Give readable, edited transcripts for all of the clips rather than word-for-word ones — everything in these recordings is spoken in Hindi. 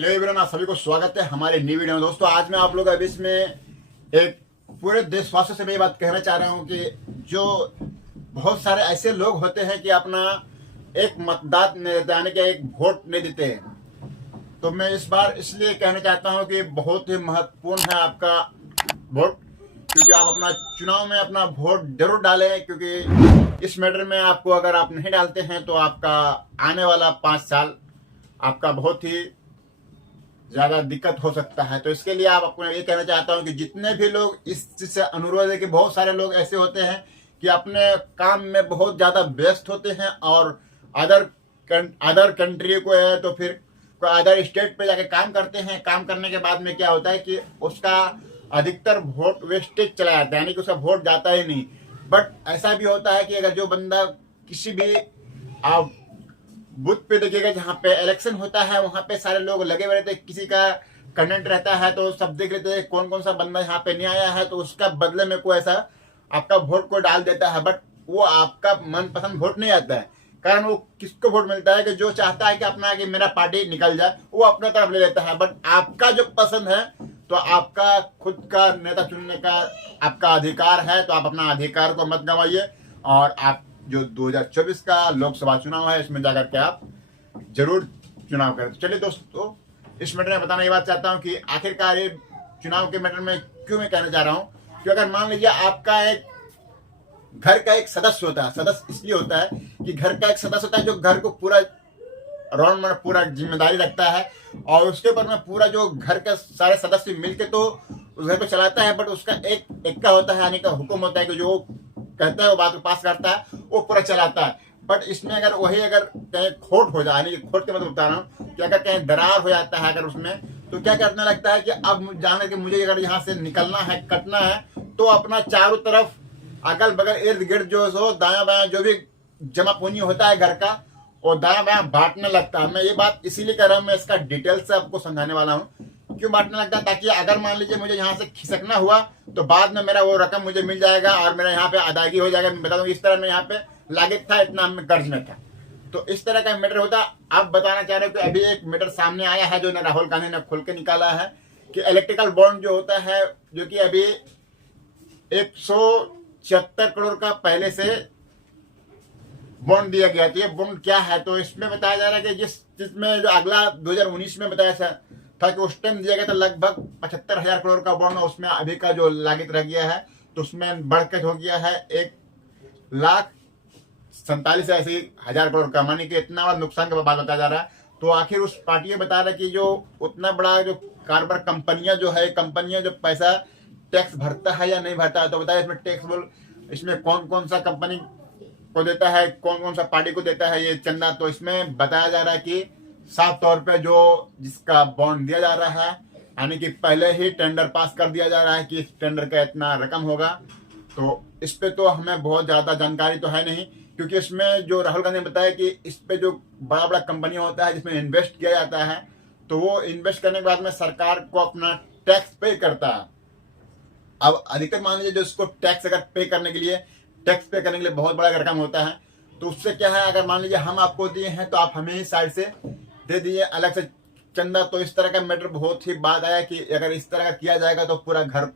हेलो एवरीवन, आप सभी को स्वागत है हमारे न्यू वीडियो में। दोस्तों, आज मैं आप लोग अभी इसमें एक पूरे देशवासियों से मैं ये बात कहना चाह रहा हूँ कि जो बहुत सारे ऐसे लोग होते हैं कि अपना एक मतदान नहीं देते, यानी कि एक वोट नहीं देते हैं। तो मैं इस बार इसलिए कहना चाहता हूँ कि बहुत ही महत्वपूर्ण है आपका वोट, क्योंकि आप अपना चुनाव में अपना वोट जरूर डालें, क्योंकि इस मैटर में आपको अगर आप नहीं डालते हैं तो आपका आने वाला 5 साल आपका बहुत ही ज्यादा दिक्कत हो सकता है। तो इसके लिए आप आपको ये कहना चाहता हूँ कि जितने भी लोग इस चीज से अनुरोध है कि बहुत सारे लोग ऐसे होते हैं कि अपने काम में बहुत ज्यादा व्यस्त होते हैं और अदर कंट्री को है तो फिर अदर स्टेट पे जाके काम करते हैं। काम करने के बाद में क्या होता है कि उसका अधिकतर वोट वेस्टेज चला जाता है, यानी कि उसका वोट जाता ही नहीं। बट ऐसा भी होता है कि अगर जो बंदा किसी भी आप बूथ पे देखिएगा जहाँ पे इलेक्शन होता है वहां पे सारे लोग लगे हुए रहते हैं, किसी का कंटेंट रहता है तो सब देख लेते हैं कौन कौन सा बंदा यहाँ पे नहीं आया है, तो उसका बदले में कोई ऐसा आपका वोट को डाल देता है। बट वो आपका मनपसंद वोट नहीं आता है। कारण वो किसको वोट मिलता है कि जो चाहता है कि अपना कि मेरा पार्टी निकल जाए, वो अपने तरफ ले लेता है। बट आपका जो पसंद है तो आपका खुद का नेता चुनने का आपका अधिकार है, तो आप अपना अधिकार को मत गंवाइए। और आप जो 2024 का लोकसभा चुनाव है इसमें जाकर के आप जरूर चुनाव करें। तो चलिए दोस्तों, इस मैटर में बताना ये बात चाहता हूँ कि आखिरकार ये चुनाव के मैटर में क्यों मैं कहना चाह रहा हूँ कि अगर मान लीजिए आपका एक घर का एक सदस्य होता है, सदस्य इसलिए होता है कि घर का एक सदस्य होता है जो घर को पूरा राउंड में पूरा जिम्मेदारी रखता है और उसके ऊपर में पूरा जो घर के सारे सदस्य मिलके तो उस घर को चलाता है। बट उसका एक का होता है, यानी का हुक्म होता है कि जो कहता है वो बात को पास करता है, वो पूरा चलाता है। बट इसमें अगर वही अगर कहीं खोट हो जाए, यानी कि खोट के मतलब बता रहा हूँ कि अगर कहीं दरार हो जाता है अगर उसमें, तो क्या करने लगता है कि अब जाने के मुझे अगर यहाँ से निकलना है, कटना है, तो अपना चारों तरफ अगल बगल इर्द गिर्द जो हो दाया बाया जो भी जमा पूंजी होता है घर का, और दाया बाया बांटने लगता है। मैं ये बात इसीलिए कह रहा हूँ, मैं इसका डिटेल से आपको समझाने वाला हूँ क्यों बांटने लगता है, ताकि अगर मान लीजिए मुझे यहाँ से खिसकना हुआ तो बाद में मेरा वो रकम मुझे मिल जाएगा और मेरा यहाँ पे अदायगी हो जाएगा। मैं बता दूँ इस तरह मैं यहाँ पे लागित था, इतना मैं कर्ज में था। तो इस तरह का मैटर होता। आप बताना चाह रहे हो कि अभी एक मैटर सामने आया है जो राहुल गांधी ने खुल के निकाला है कि इलेक्ट्रिकल बॉन्ड जो होता है, जो कि अभी 176 करोड़ का पहले से बॉन्ड दिया गया। तो ये बॉन्ड क्या है, तो इसमें बताया जा रहा है कि जिसमें जो अगला 2019 में बताया था कि उस टाइम दिया गया था लगभग 75,000 करोड़ का बॉन्ड, उसमें अभी का जो लागत रह गया है तो उसमें बढ़कर हो गया है 1,47,000 ऐसे 1,000 करोड़ का, मानी कि इतना बड़ा नुकसान का बात बताया जा रहा है। तो आखिर उस पार्टी बता रहा है कि जो उतना बड़ा जो कारोबार कंपनियां जो पैसा टैक्स भरता है या नहीं भरता है, तो बताया इसमें टैक्स इसमें कौन कौन सा कंपनी को देता है, कौन कौन सा पार्टी को देता है ये चंदा। तो इसमें बताया जा रहा है कि साफ तौर पे जो जिसका बॉन्ड दिया जा रहा है, यानी कि पहले ही टेंडर पास कर दिया जा रहा है कि इस टेंडर का इतना रकम होगा। तो इस पे तो हमें बहुत ज्यादा जानकारी तो है नहीं, क्योंकि इसमें जो राहुल गांधी ने बताया कि इस पे जो बड़ा बड़ा कंपनियां होता है जिसमें इन्वेस्ट किया जाता है, तो वो इन्वेस्ट करने के बाद में सरकार को अपना टैक्स पे करता है। अब अधिकतर मान लीजिए जो इसको टैक्स अगर पे करने के लिए बहुत बड़ा रकम होता है, तो उससे क्या है, अगर मान लीजिए हम आपको दिए हैं तो आप हमें ही साइड से दे दिए अलग से चंदा। तो इस तरह का मैटर बहुत ही बात आया कि अगर इस तरह का किया जाएगा तो पूरा घर,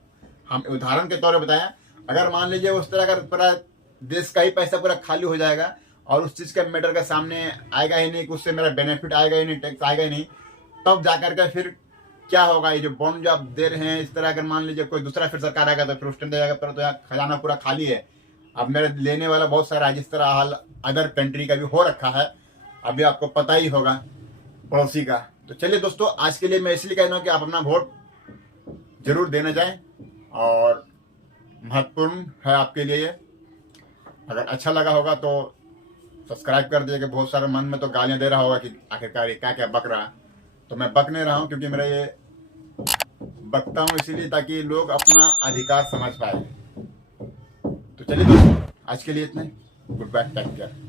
हम उदाहरण के तौर पर बताया, अगर मान लीजिए उस तरह का पूरा देश का ही पैसा पूरा खाली हो जाएगा और उस चीज का मैटर का सामने आएगा ही नहीं, उससे मेरा बेनिफिट आएगा ही नहीं, टैक्स आएगा ही नहीं, तब जाकर के फिर क्या होगा। ये जो बॉन्ड जो आप दे रहे हैं इस तरह अगर मान लीजिए कोई दूसरा फिर सरकार आएगा तो फिर उस टाइम देगा, पर तो यहाँ खजाना पूरा खाली है। अब मेरे लेने वाला बहुत सारा है, जिस तरह हाल अदर कंट्री का भी हो रखा है, अभी आपको पता ही होगा पड़ोसी का। तो चलिए दोस्तों, आज के लिए मैं इसलिए कह रहा हूँ कि आप अपना वोट जरूर देने जाएं और महत्वपूर्ण है आपके लिए। अगर अच्छा लगा होगा तो सब्सक्राइब कर दीजिएगा। बहुत सारे मन में तो गालियां दे रहा होगा कि आखिरकार ये क्या क्या बक रहा है, तो मैं बक नहीं रहा हूँ, क्योंकि मेरा ये बकता हूँ इसीलिए ताकि लोग अपना अधिकार समझ पाए। तो चलिए दोस्तों, आज के लिए इतने। Goodbye, take care.